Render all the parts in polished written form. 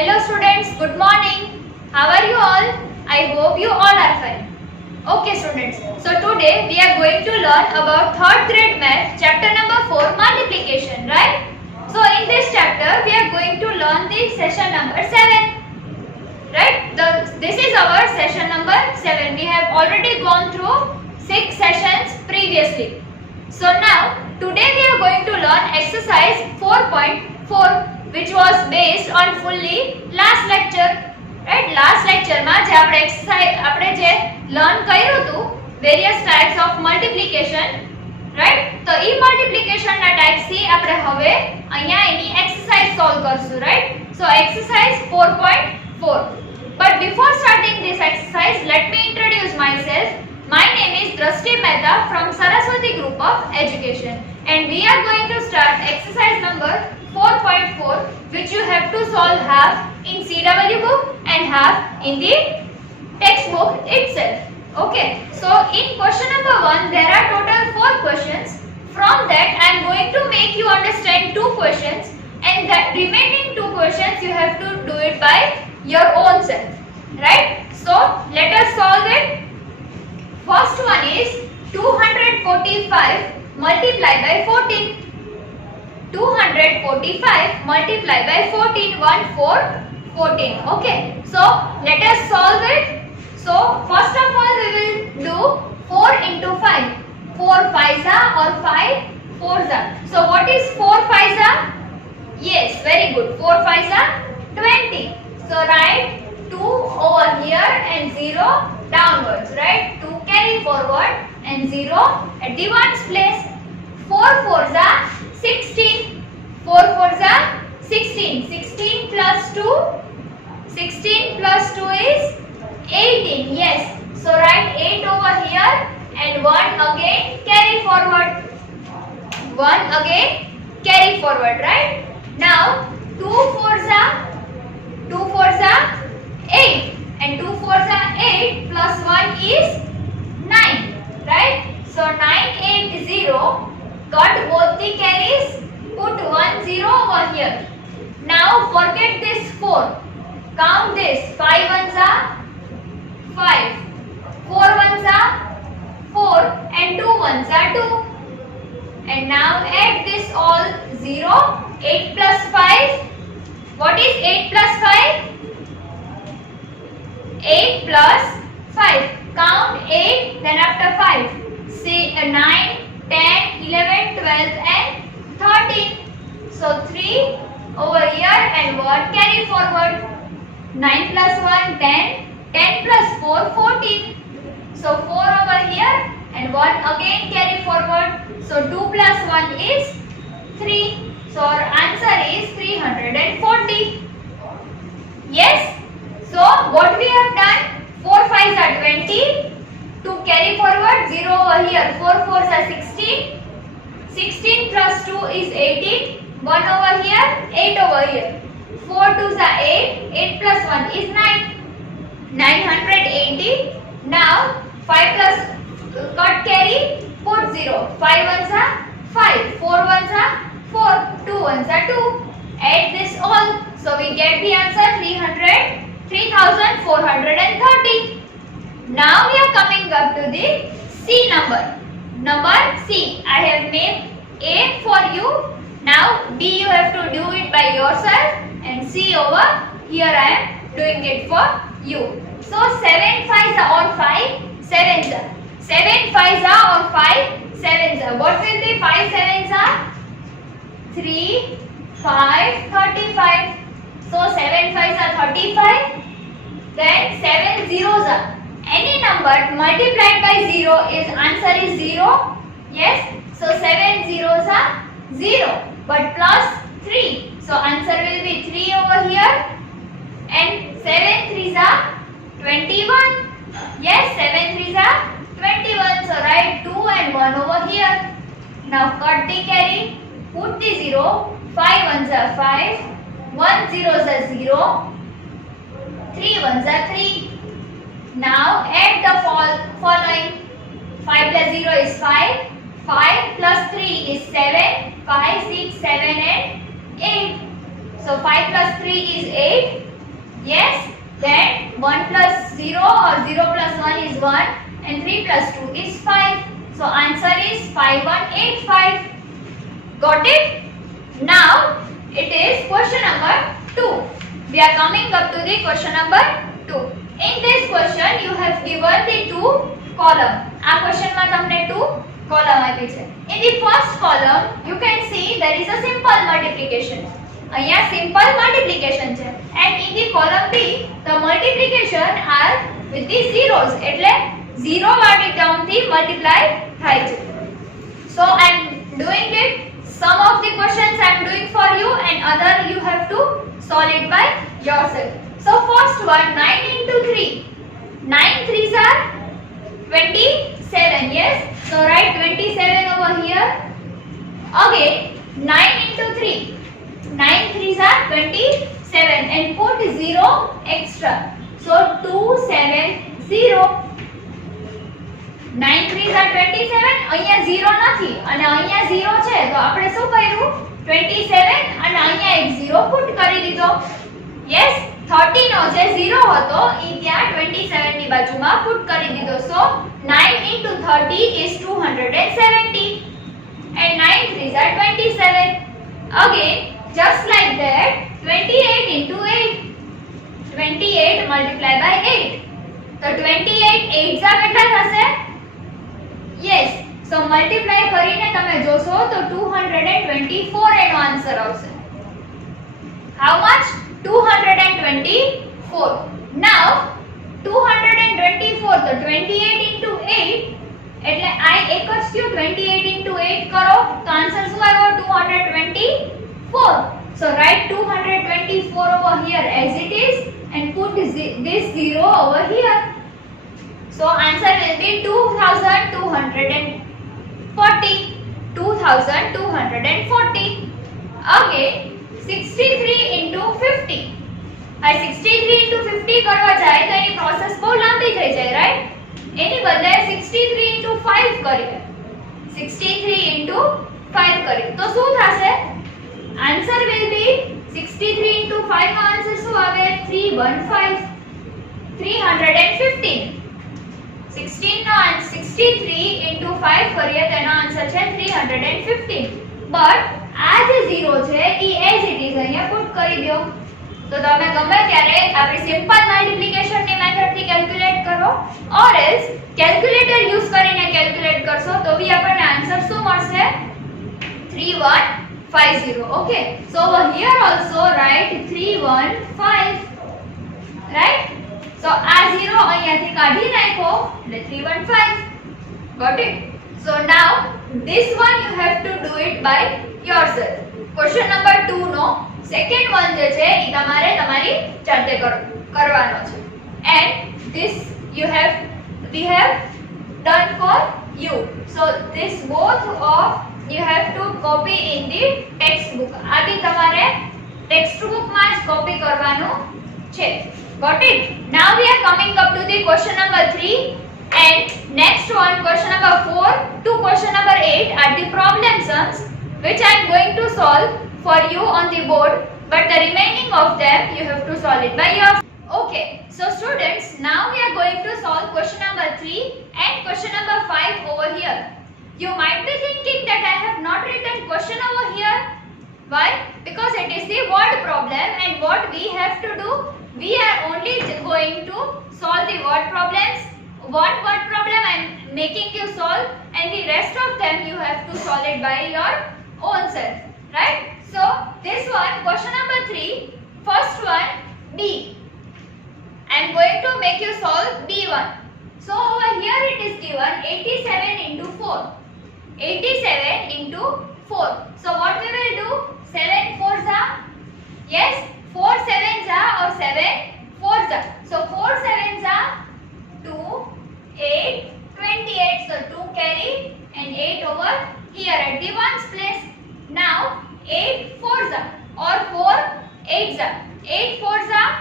Hello students, good morning. How are you all? I hope you all are fine. Okay students, so today we are going to learn about 3rd grade math chapter number 4 multiplication, right? So in this chapter we are going to learn the session number 7. Right? This is our session number 7. We have already gone through 6 sessions previously. So now today we are going to learn exercise 4.4 which was based on fully last lecture. Right? Last lecture માં જે આપણે જે learn કર્યું હતું various types of multiplication, right? તો ઈ multiplication ના types થી આપણે હવે અહીંયા એની exercise solve કરશું, right? So exercise 4.4. But before starting this exercise, let me introduce myself. My name is Drashti Mehta from Saraswati Group of Education, and we are going to start exercise number 4.4, which you have to solve half in CW book and half in the textbook itself. Okay, so in question number 1 there are total 4 questions. From that I am going to make you understand 2 questions, and that remaining 2 questions you have to do it by your own self, right? So let us solve it. First one is 245 multiplied by 14. 245 multiplied by 14, 14. Okay, so let us solve it. So first of all we will do 4 into 5. 4 5s or 5 4s. So what is 4 5s? Yes, very good. 4 5s 20. So write 2 over here and 0 downwards, right? 2 carry forward and 0 at the ones place. 4 4s are 16. 4 4s are 16. 16 plus 2. 16 plus 2 is 18. Yes. So write 8 over here and 1 again carry forward. 1 again carry forward, right? Now 2 4s are 8, and 2 4s are 8 plus 1 is 9, right? So 9 8 0, cut both the carries, put 1 0 over here. Now forget this 4, count this. 5 1s are 5, 4 1s are 4, and 2 1s are 2. And now add this all 0. 8 plus 5, what is 8 plus 5? 8 plus 5. Count 8, then after 5. See 9, 10, 11, 12 and 13. So 3 over here and 1 carry forward. 9 plus 1, 10. 10 plus 4, 14. So 4 over here and 1 again carry forward. So 2 plus 1 is 3. So our answer is 340. Yes? So what we have done? 4 5s are 20. 2 carry forward. 0 over here. 4 4s are 16. 16 plus 2 is 18. 1 over here. 8 over here. 4 2s are 8. 8 plus 1 is 9. 980. Now 5 plus cut carry. Put 0. 5 1s are 5. 4 1s are 4. 2 1s are 2. Add this all. So we get the answer 3430. Now we are coming up to the C number. Number C. I have made A for you. Now B you have to do it by yourself, and C over here I am doing it for you. So 7 5s are or 5 7s are. 7 5s are or 5 7s are. What will be 5 7s are? 3 5 35. So 7 5s are 35. Then 7 zeros are. Any number multiplied by 0 is answer is 0. Yes. So 7 zeros are 0. But plus 3. So answer will be 3 over here. And 7 3s are 21. Yes. 7 3s are 21. So write 2 and 1 over here. Now cut the carry. Put the 0. 5 1s are 5. 1 zeros are 0. 3 1s are 3. Now add the following. 5 plus 0 is 5. 5 plus 3 is 7. 5 6 7 and 8. So 5 plus 3 is 8. Yes, then 1 plus 0 or 0 plus 1 is 1 and 3 plus 2 is 5. So answer is 5185. Got it? Now it is question number 2. We are coming up to the question number 2. In this question you have given the two column. આ question માં તમને two column આપી છે. In the first column you can see there is a simple multiplication. અહીંયા simple multiplication છે and in the column B the multiplication are with the zeros એટલે zero વાળી term થી multiply થાય છે. So I am doing it. Some of the questions I am doing for you and other you have to solve it by yourself. So first one, 9 into 3. 9 3s are 27. Yes. So write 27 over here. Again 9 into 3. 9 3s are 27 and put 0 extra. So 270. 9 3s are 27. અહીંયા 0 નથી અને અહીંયા 0 છે તો આપણે શું કર્યું 27 અને અહીંયા એક 0 પુટ કરી દીધો. યસ 30 નો જે 0 હતો ઈ ત્યાં 27 ની બાજુમાં પુટ કરી દીધો. સો 9 into 30 is 270 and 9 3s are 27. Again just like that 28 into 8. 28 multiplied by 8. તો 28 8 જા કેટલા થશે? Yes. So multiply કરીને તમે જોશો તો 224 એનો આન્સર આવશે. How much? 224. Now 224 તો 28 into 8 એટલે આ એક જ થયું 28 into 8 કરો તો આન્સર શું આવ્યો 224. So write 224 over here as it is and put this 0 over here. So answer will be 2240. 2240. Again 63 into 50. આ 63 into 50 કરવા જાય તો એની પ્રોસેસ બહુ લાંબી થઈ જાય રાઈટ. એની બદલે 63 into 5 કરીએ. 63 into 5 કરીએ તો શું થશે? આન્સર will be 63 into 5 નો આન્સર શું આવે 315. 315. 16 નો 63 into 5 કરીએ તેનો આન્સર છે 315. બટ આ જે 0 છે ઈ એઝ ઇટ ઇઝ અહીંયા પુટ કરી દો. તો તમે ગમે ત્યારે આપણી સિમ્પલ મલ્ટીપ્લિકેશન ની મેથડ થી કેલ્ક્યુલેટ કરો ઓર એલ્સ કેલ્ક્યુલેટર યુઝ કરીને કેલ્ક્યુલેટ કરશો તો બી આપણને આન્સર શું મળશે 3150. Okay, so over here also write 315. Right? So આ 0 અહીંયાથી કાઢી નાખો એટલે 315. Got it? So now this one you have to do it by yourself. Question number 2 no second one જે છે ઈ તમારે તમારી જાતે કરવાનો છે. And this we have done for you. So this both of you have to copy in the textbook. આ બી તમારે textbook માં જ copy કરવાનું છે. Got it? Now we are coming up to the question number 3 and next one question number 4 to question number 8 are the problem sums which I am going to solve for you on the board, but the remaining of them you have to solve it by yourself. Okay, so students, now we are going to solve question number 3 and question number 5 over here. You might be thinking that I have not written question over here. Why? Because it is the word problem and what we have to do, we are only going to solve the word problems. One word problem I am making you solve and the rest of them you have to solve it by your own self. Right? So this one, question number 3, first one B. I am going to make you solve B1. So over here it is given 87 into 4. 87 into 4. So what we will do? 7 4s are, yes, 4 7s are or 7 4s are. So 4 7s are 2, 8, 28. So 2 carry and 8 over here at the ones place. Now 8 4s are or 4 8s are. 8 4s are,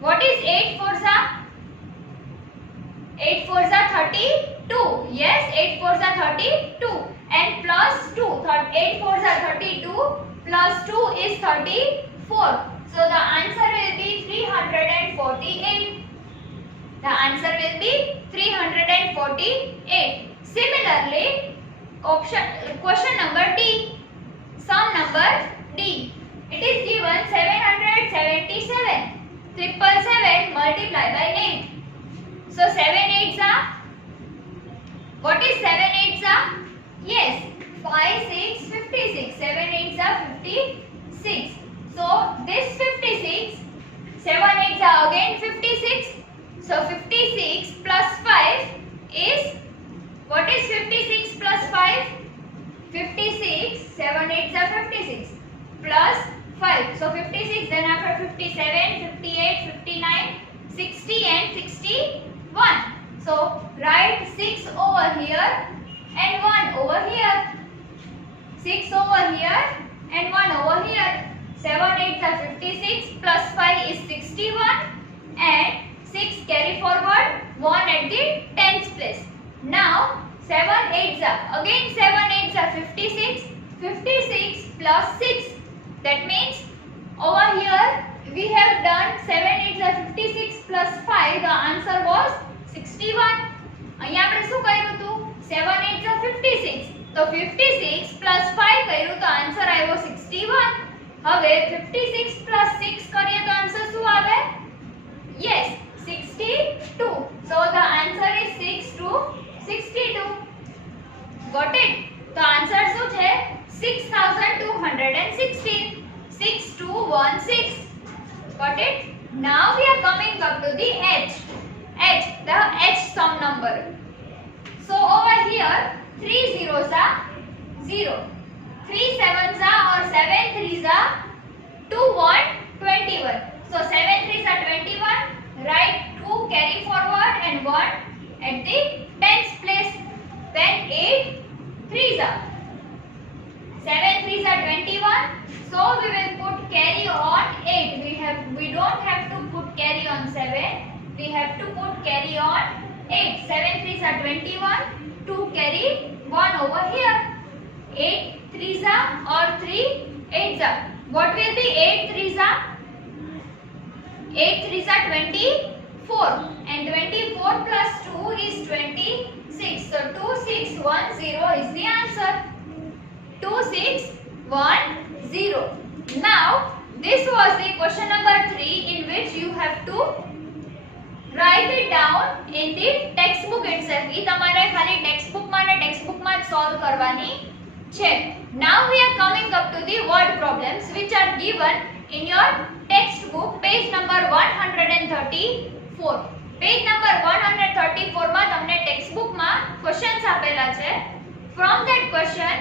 what is 8 4s are? 8 4s are 32. Yes, 8 4s are 32 and plus 2. 8 4s are 32 plus 2 is 34. So the answer will be 348. The answer will be 348. Similarly, question number D, sum number D. It is given 777. 777 multiplied by 8. So 7 8s are, what is 7 8s are? Yes, 5 6 56. 7 8s are 56. So this 56, 7 8s are again 56. So 56 plus 5 is, what is 56 plus 5? 56, 7 8s are 56 plus 5. So 56, then after 57, 58, 59, 60 and 61. So write 6 over here and 1 over here. 6 over here and 1 over here. 7 8s are 56 plus 5 is 61 and 6 carry forward 1 at the tens place. Now 7 8s are, again 7 8s are 56. 56 plus 6. That means over here we have done 7 8s are 56 plus 5. The answer was 61. અહીંયા આપણે શું કર્યું હતું? 7 8s are 56. તો 56 plus 5 કર્યું તો answer આવ્યો 61. હવે 56 plus 6 કરીએ તો આન્સર શું આવે? Yes, 62. So the answer is 6 to 62. Got it? તો આન્સર શું છે? 6216. 6216. Got it? Now we are coming up to the H. The H sum number. So over here 3 zeros are 0. 3 sevens are, or 7 threes are 2 1 21. So 7 threes are 21. Write 2 carry forward and 1 at the tens place. Then 8 threes are. 7 threes are 21. So we will put carry on 8. We don't have to put carry on 7. We have to put carry on 8. 7 threes are 21. 2 carry 1 over here. 8 threes are, or 3 8s are. What will be 8 threes are? 8 threes are 24. And 24 plus 2 is 26. So 2610 is the answer. 2610. Now this was the question number 3, in which you have to write it down in the textbook itself. ई તમારે ખાલી textbook માં ને textbook માં જ solve કરવાની છે. Now we are coming up to the word problems which are given in your textbook, page number 134. Page number 134 માં તમને textbook માં questions આપેલા છે. From that question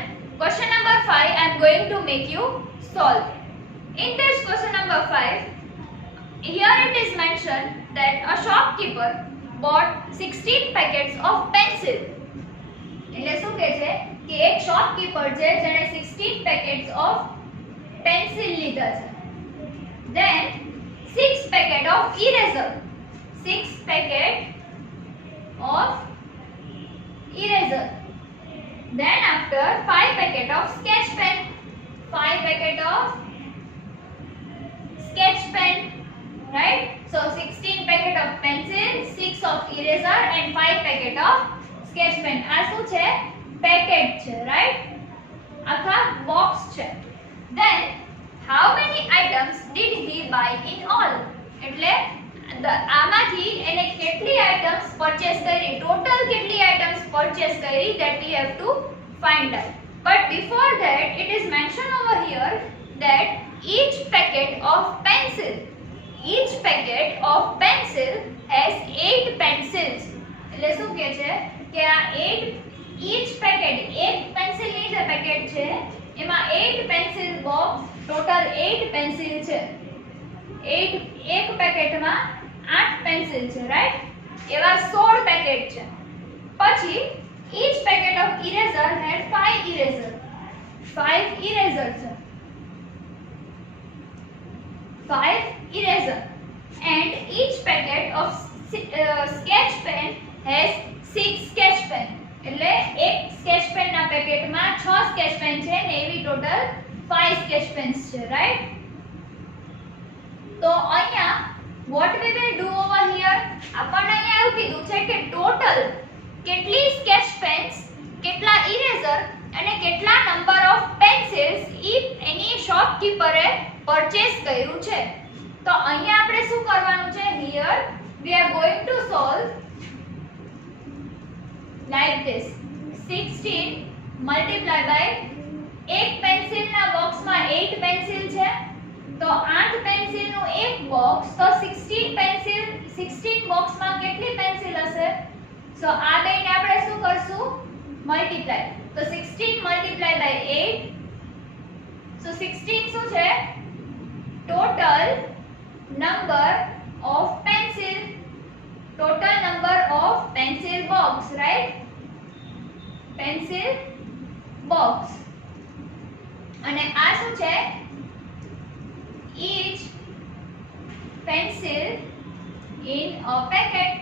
number 5 I am going to make you solve. In this question number 5, here it is mentioned that a shopkeeper bought 16 packets of pencil. એટલે શું કહે છે કે એક શોપકીપર છે જેણે 16 packets of pencil લીધા છે. Then 6 packet of eraser. 6 packet of eraser. Then after 5 packet of sketch pen. 5 packet of sketch pen. Right? So 16 packet of pencil, 6 of eraser and 5 packet of sketch pen. આ શું છે? Packet છે, right? આખા box છે. Then how many items did he buy in all? એટલે આમાંથી એને કેટલી items purchase કરી, total કેટલી items purchase કરી, that we have to find out. But before that it is mentioned over here that each packet of pencil has 8 pencils. એટલે શું કહે છે કે આ 8 each packet, એક પેન્સિલ ની જે પેકેટ છે એમાં 8 પેન્સિલ બોક્સ, ટોટલ 8 પેન્સિલ છે. એક પેકેટમાં 8 પેન્સિલ છે, રાઈટ? એવા 16 પેકેટ છે. પછી each packet of eraser had 5 eraser. 5 eraser છે. 5 eraser. And each packet of sketch pen has 6 sketch pen. એટલે એક sketch pen ના પેકેટમાં 6 sketch pen છે ને એવી ટોટલ 5 sketch pens છે, રાઈટ? તો અહીંયા here we are going to solve like this. 16 multiply by એક પેન્સિલ ના બોક્સ માં 8 પેન્સિલ છે તો 8 પેન્સિલ નું એક બોક્સ તો 16 પેન્સિલ 16 બોક્સ માં કેટલી પેન્સિલ હશે સો આ બેને આપણે શું કરશું મલ્ટીપ્લાય તો 16 મલ્ટીપ્લાય બાય 8 સો 16 શું છે total number of pencil total number of pencil box, right? Pencil box. અને આ શું છે each pencil in a packet.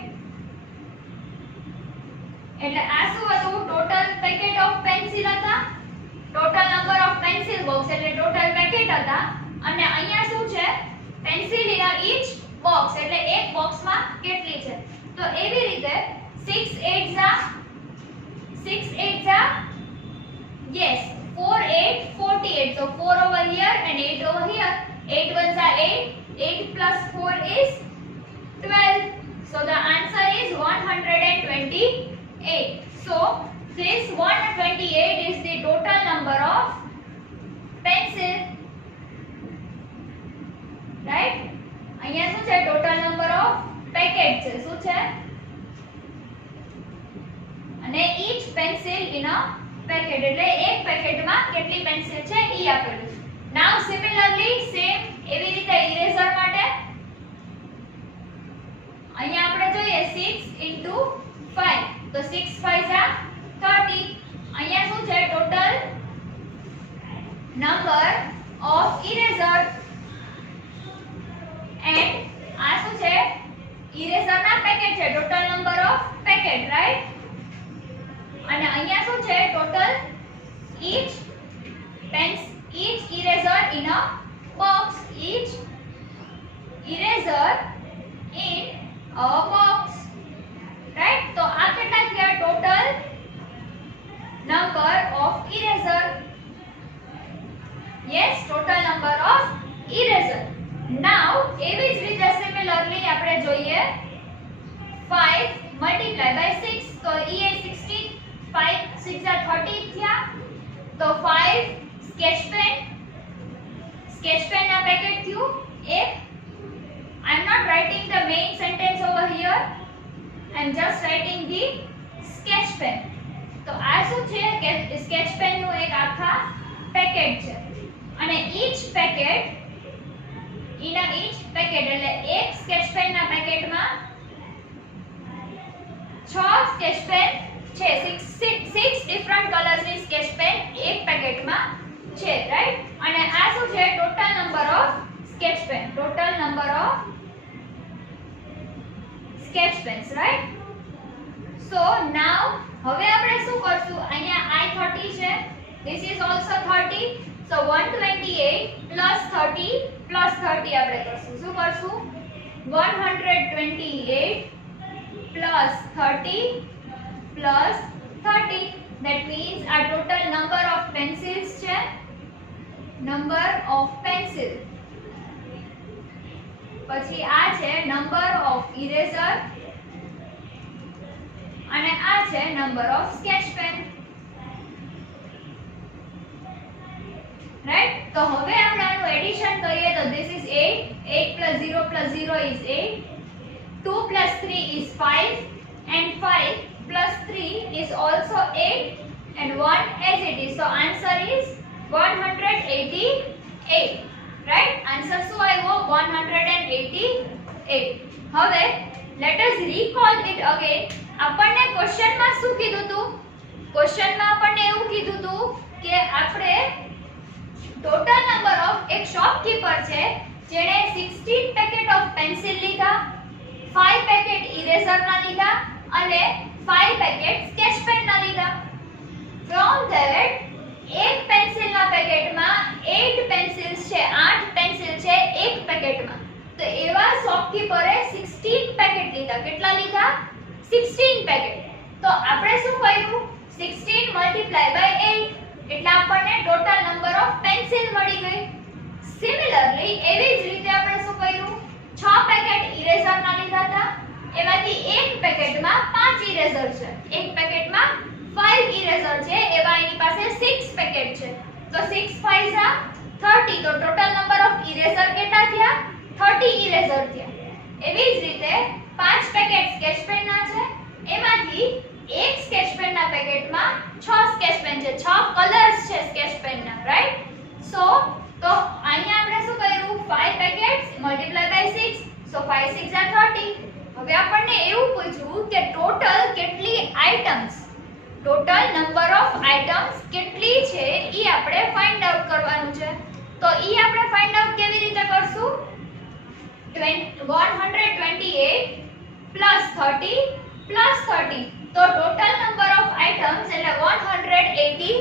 એટલે આ શું હતું ટોટલ પેકેટ ઓફ પેન્સિલ હતા total number of pencil box એટલે ટોટલ પેકેટ હતા અને અહીંયા શું છે પેન્સિલ ઇન each બોક્સ એટલે એક બોક્સમાં કેટલી છે તો એવી રીતે 6 8 Jha yes 4 8 48 so 4 over here and 8 over here 8 ones are 8 8 plus 4 is 12 so the answer is 128 so this 128 is the total number of pencil right અહીંયા શું છે ટોટલ નંબર ઓફ પેકેટ છે શું છે અને each pencil in a packet એટલે એક પેકેટમાં કેટલી પેન્સિલ છે ઈ આપેલું નાઉ સિમિલરલી સેમ એવી રીતે ઇરેઝર માટે અહીંયા આપણે જોઈએ 6 into 5 તો 6 5 ઝા 30 અહીંયા શું છે total number of eraser and આ શું છે ઇરેઝર ના પેકેટ છે total number of packet right અને અહીંયા શું છે total each eraser in a box each eraser in a box right તો આ કેટલા થયા total number of eraser yes total number of eraser now એવી જ રીતે સિમિલરલી આપણે જોઈએ 5 multiply by 6 તો e is 16 5 6 are 30 થયા તો 5 સ્કેચ પેન ના પેકેટ થયું એક I am not writing the main sentence over here I am just writing the sketch pen તો આ શું છે કે સ્કેચ પેન નું એક આખા પેકેટ છે અને each packet in a each packet એટલે એક સ્કેચ પેન ના પેકેટમાં 6 સ્કેચ પેન છે 6 ડિફરન્ટ કલર્સ ની સ્કેચ પેન એક પેકેટમાં છે રાઈટ અને આ શું છે total number of sketch pen total number of sketch pens right so now હવે આપણે શું કરશું અહીંયા I30 છે this is also 30 so 128 plus 30 plus 30 આપણે કરશું શું કરશું 128 plus 30 plus 30 that means our total number of pencils છે number of pencil પછી આ છે number of eraser અને આ છે number of sketch pen right તો હવે આપણે આનું એડિશન કરીએ તો this is 8 8 plus 0 plus 0 is 8 2 plus 3 is 5 and 5 plus 3 is also 8 and 1 as it is so answer is 188 right answer શું આવ્યો 188 હવે let us recall it again આપણને ક્વેશ્ચન માં શું કીધું હતું ક્વેશ્ચન માં આપણને એવું કીધું હતું કે આપણે ટોટલ નંબર ઓફ એક શોપકીપર છે જેણે 16 પેકેટ ઓફ પેન્સિલ લીધા 5 પેકેટ ઇરેઝર ના લીધા અને 5 પેકેટ સ્કેચ પેન ના લીધા from that એક પેન્સિલ ના પેકેટમાં 8 પેન્સિલ્સ છે 8 પેન્સિલ છે એક પેકેટમાં તો એવા શોપકીપરે 16 પેકેટ લીધા કેટલા લીધા 16 પેકેટ તો આપણે શું કર્યું 16 મલ્ટીપ્લાય બાય 8 એટલે આપણને ટોટલ નંબર ઓફ પેન્સિલ મળી ગઈ સિમિલરલી એવી જ રીતે આપણે શું કર્યું 6 પેકેટ ઇરેઝરના લીધા હતા, એમાંથી એક પેકેટમાં 5 ઇરેઝર છે, એક પેકેટમાં 5 ઇરેઝર છે, એવા એની પાસે 6 પેકેટ છે. તો 6 5 are 30, તો ટોટલ નંબર ઓફ ઇરેઝર કેટલા થયા? 30 ઇરેઝર થયા. એવી જ રીતે 5 પેકેટ સ્કેચ પેનના છે, એમાંથી એક સ્કેચ પેનના પેકેટમાં 6 સ્કેચ પેન છે, 6 કલર્સ છે સ્કેચ પેનના, રાઈટ? સો તો અહીંયા આપણે શું કર્યું? 5 packets multiply by 6, so 5 6 are 30. હવે આપણને એવું પૂછ્યું કે ટોટલ કેટલી items, total number of items કેટલી છે ઈ આપણે ફાઇન્ડ આઉટ કરવાનું છે. તો ઈ આપણે ફાઇન્ડ આઉટ કેવી રીતે કરશું? 128 plus 30 plus 30, તો ટોટલ નંબર ઓફ આઇટમ્સ એટલે 188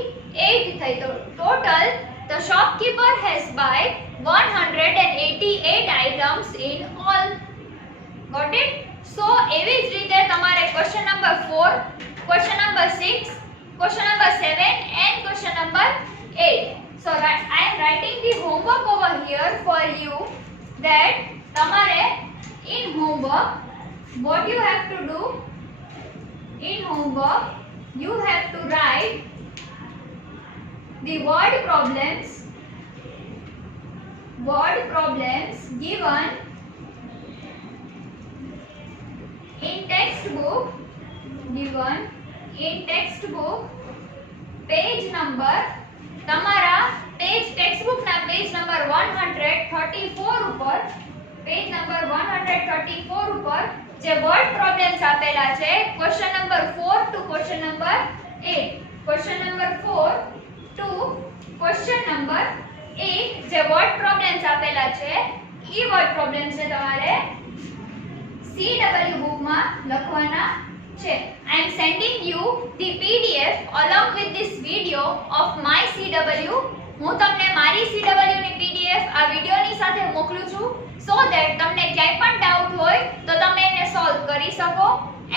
થઈ. તો total the shopkeeper has buy 188 items in all. Got it? So એવી જ રીતે તમારે question number 4, question number 6, question number 7 and question number 8. So I am writing the homework over here for you, that તમારે in homework what you have to do, in homework you have to write the word problems given in textbook, page number, તમારા page textbook ના page number 134 ઉપર, page number 134 ઉપર જે word problems આપેલા છે, question number 4 to question number 8, question number 4 to question number 8 જે word problems આપેલા છે, ઈ વર્ડ પ્રોબ્લેમ્સ છે તમારે CW બુકમાં લખવાના છે. I am sending you the PDF along with this video of my CW. હું તમને મારી CW ની PDF આ વિડિયોની સાથે મોકલું છું, so that તમને ક્યાંય પણ ડાઉટ હોય તો તમે એને સોલ્વ કરી શકો.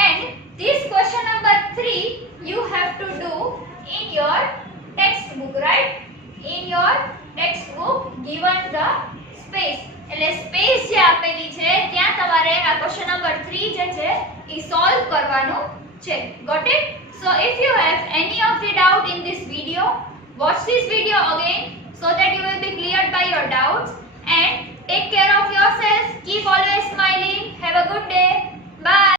And this question number 3 you have to do in your textbook, right? In your textbook given the space, એટલે સ્પેસ જે આપેલી છે ત્યાં તમારે આ ક્વેશ્ચન નંબર 3 જે છે ઈ સોલ્વ કરવાનો છે. Got it? So if you have any of the doubt in this video, watch this video again so that you will be cleared by your doubts, and take care